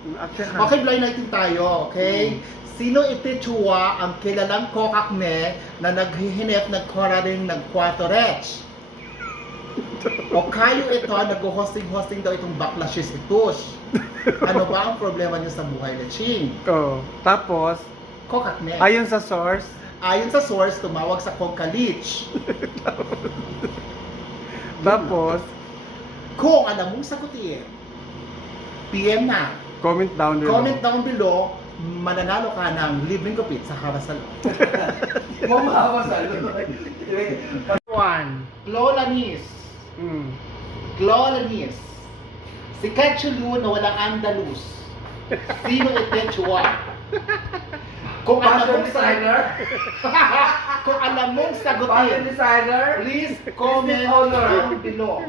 Okay, blind item tayo, okay? Sino iti Chua ang kilalang kokakme na naghihinip, nagkora rin, nagkwartorech? O kayo ito, nag-hosting daw itong baklashis itus. Ano ba ang problema niyo sa buhay na Ching? Tapos, Kokakme. ayon sa source, Ayon sa source, tumawag sa Kokkalich. tapos, Kung alam mong sagutin, PM na. comment down below. Comment down below, mananalo ka ng libreng gupit sa Habasalo. One. Clolanis. Clolanis. Si Ketchulu na walang Andalus. Sino ite Chua? Kung alam mong kung alam mong sagutin, please comment down below.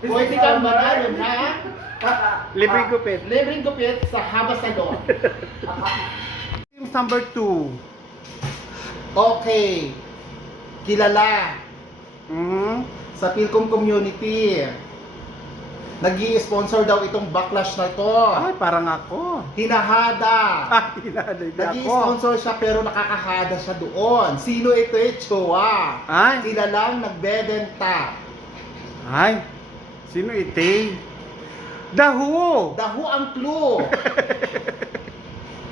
Pwede kang manalo na Libreng gupit. libreng gupit sa Habasalo. Team number 2. Okay. Kilala Mm. sa Pilcom community. Nag-i-sponsor daw itong backlash na ito. Ay, parang ako. Hinahada. Hinahadid ako. Nag-i-sponsor siya pero nakakahada siya doon. Sino ito Chua? Ay. Sila lang nagbebenta. Ay, sino ite? Dahu! Daho ang clue.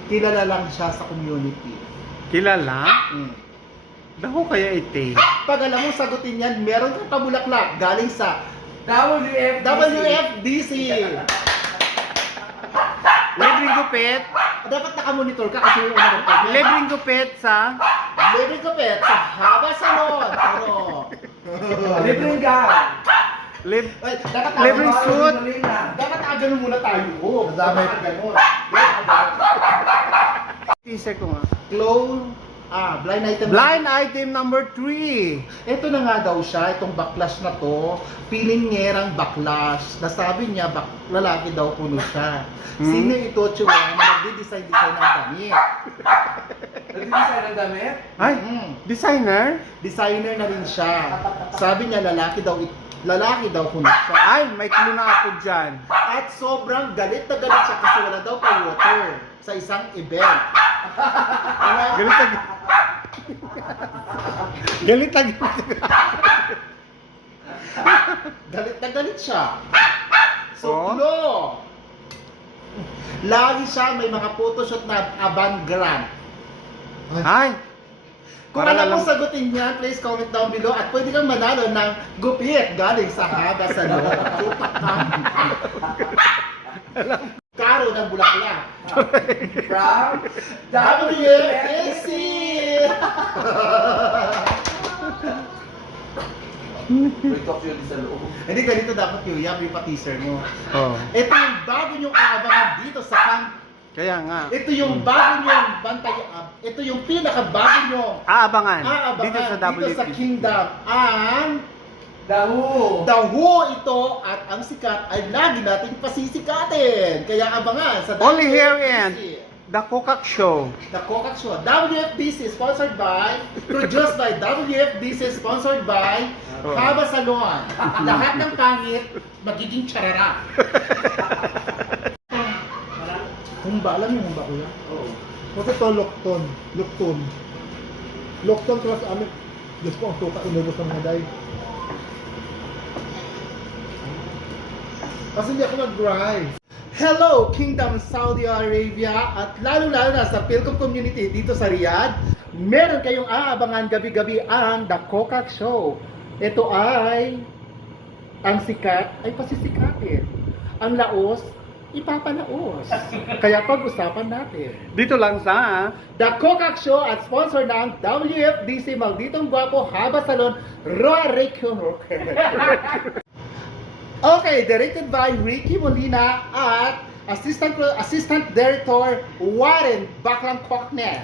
Kilala lang siya sa community. Kilala? Mm. Dahu kaya ite? Pag alam mo sagutin yan, meron kang kabulaklak galing sa WFDC. Libreng gupit. Dapat nakamonitor ka kasi yung ano. Libreng gupit sa... Libreng gupit sa Haba Salon. Pero... Libreng gang. Ay, dapat Libreng suit. Dapat ganun muna tayo. Damay ka ganun. Teaser ko nga. Blind item. Blind item number 3. Ito na nga daw siya, itong backlash na to. Feeling ngerang backlash. Nasabi niya, lalaki daw kuno siya. Sino ito, Chua, na nagdi-design ng damit? Nag-design ng damit? Ay, Mm. designer? Designer na rin siya. Sabi niya, lalaki daw kuno siya. Ay, may clue na ako dyan. At sobrang galit na galit siya kasi wala daw pa water sa isang event. Galit na galit na Galit na galit siya. So, Oh? Klo. Lagi siya may mga photoshoot na avant-garde. Ay, Kung para alam mo lang- sagutin niya, please comment down below at pwede kang manalo ng gupit galing sa Haba Salon. Karo ng bulaklak. From WFDC! May talk yun sa loob. Hindi, ganito dapat yung may pa-teaser mo. oh. Ito yung bago niyong aabangan dito sa Kaya nga. Ito yung bago niyong bantay, ito yung pinakabago niyong Aabangan. aabangan Dito sa WPC. Kingdom. Ang Dahu. Daho ito at ang sikat ay lagi nating pasisikatin. Kaya abangan sa Only here WFDC. in The Kokak Show. The Kokak Show. WFDC sponsored by, produced by WFDC, sponsored by Haba Salon. Lahat ng pangit, magiging charara. Humba, alam niyo humba kuya? Oo. Kasi ito lokton. Lokton. Lokton class amin. Diyos ko, ang tuka inubos ng mga day. Kasi hindi ako nag-grind. Hello, Kingdom Saudi Arabia at lalo-lalo na sa Pilcom community dito sa Riyadh. Meron kayong aabangan gabi-gabi ang The Kokak Show. Ito ay ang sikat ay pasisikatin. Ang laos, ipapalaos. Kaya pag-usapan natin. Dito lang sa The Kokak Show at sponsor ng WFDC Malditong Guapo Haba Salon Roa Rico. Okay, directed by Ricky Molina at Assistant Director Warren Baklang Kokner.